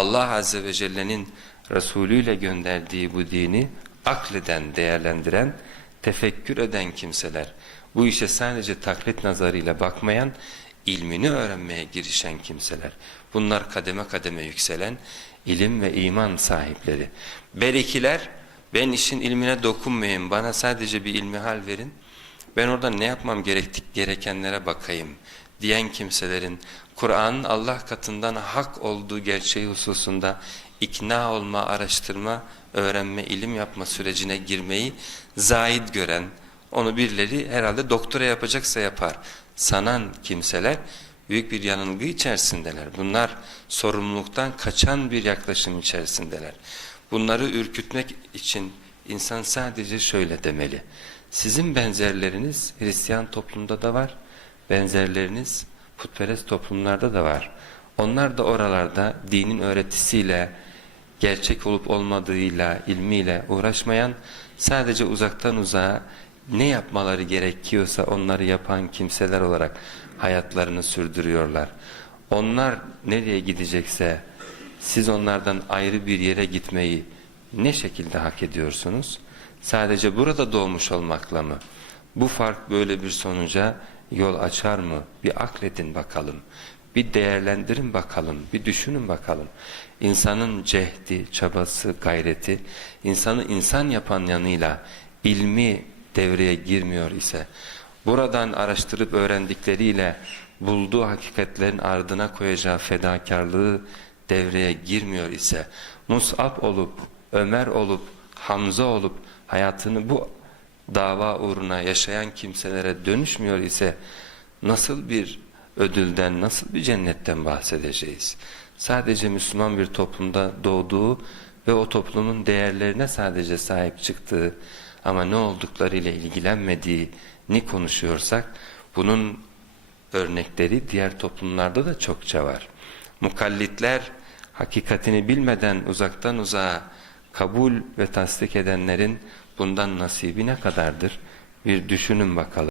Allah Azze ve Celle'nin Resulü ile gönderdiği bu dini akleden, değerlendiren, tefekkür eden kimseler, bu işe sadece taklit nazarıyla bakmayan, ilmini öğrenmeye girişen kimseler. Bunlar kademe kademe yükselen ilim ve iman sahipleri. Berikiler, ben işin ilmine dokunmayayım, bana sadece bir ilmihal verin, ben orada ne yapmam gerektik, gerekenlere bakayım diyen kimselerin Kur'an'ın Allah katından hak olduğu gerçeği hususunda ikna olma, araştırma, öğrenme, ilim yapma sürecine girmeyi zahid gören, onu birileri herhalde doktora yapacaksa yapar sanan kimseler büyük bir yanılgı içerisindeler. Bunlar sorumluluktan kaçan bir yaklaşım içerisindeler. Bunları ürkütmek için insan sadece şöyle demeli. Sizin benzerleriniz Hristiyan toplumda da var, benzerleriniz putperest toplumlarda da var. Onlar da oralarda dinin öğretisiyle, gerçek olup olmadığıyla, ilmiyle uğraşmayan, sadece uzaktan uzağa ne yapmaları gerekiyorsa onları yapan kimseler olarak hayatlarını sürdürüyorlar. Onlar nereye gidecekse siz onlardan ayrı bir yere gitmeyi ne şekilde hak ediyorsunuz? Sadece burada doğmuş olmakla mı? Bu fark böyle bir sonuca yol açar mı? Bir akledin bakalım. Bir değerlendirin bakalım. Bir düşünün bakalım. İnsanın cehdi, çabası, gayreti, insanı insan yapan yanıyla ilmi devreye girmiyor ise, buradan araştırıp öğrendikleriyle bulduğu hakikatlerin ardına koyacağı fedakarlığı devreye girmiyor ise, Mus'ab olup, Ömer olup, Hamza olup hayatını bu dava uğruna yaşayan kimselere dönüşmüyor ise nasıl bir ödülden, nasıl bir cennetten bahsedeceğiz? Sadece Müslüman bir toplumda doğduğu ve o toplumun değerlerine sadece sahip çıktığı ama ne olduklarıyla ilgilenmediğini konuşuyorsak bunun örnekleri diğer toplumlarda da çokça var. Mukallitler hakikatini bilmeden uzaktan uzağa kabul ve tasdik edenlerin bundan nasibi ne kadardır? Bir düşünün bakalım.